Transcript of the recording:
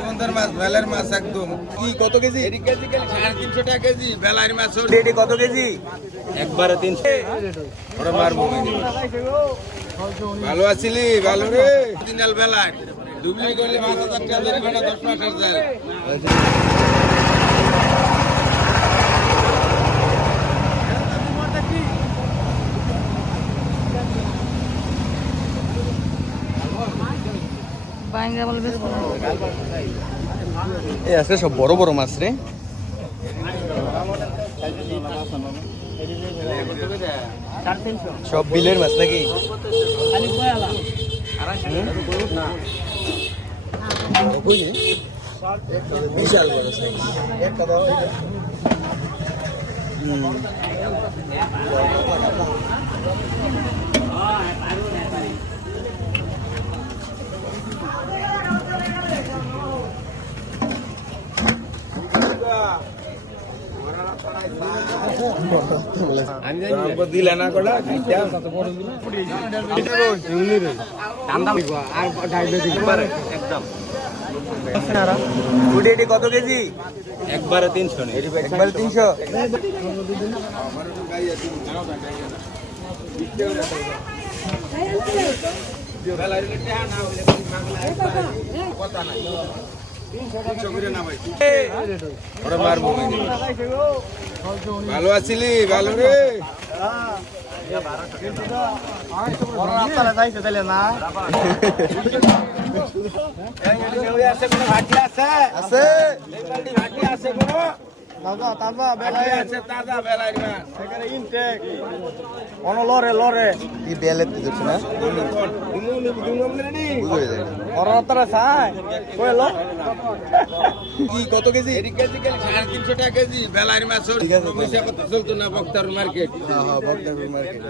গাইবন্ধের মাছ, বেলার মাছ একদম। কি কত কেজি? এটি কেজি 350 টাকা কেজি, বেলার মাছ। এটি কত কেজি? একবারে 300। ওরে মারবো। ভালো আছিলি? ভালো রে। দিনাল বেলার। ডুবলি করলে 5000 টাকা ধরে বেটা 10 মাসের জাল। এই আছে সব বড় বড় মাছ রে। সব বিলের মাছ নাকি? বিশাল বড় সাইজ। দিলে না কটা এটি কত কেজি? একবারে 300। একবারে 300। ওরে মারবো। ভালো আছিলি? ভালো রে। কি বেলে দিচ্ছে না? কি কত কেজি? 350 টাকা কেজি, বেলার মাছ। চলতো না বক্তার মার্কেট। হ্যাঁ, বক্তাপুর মার্কেট।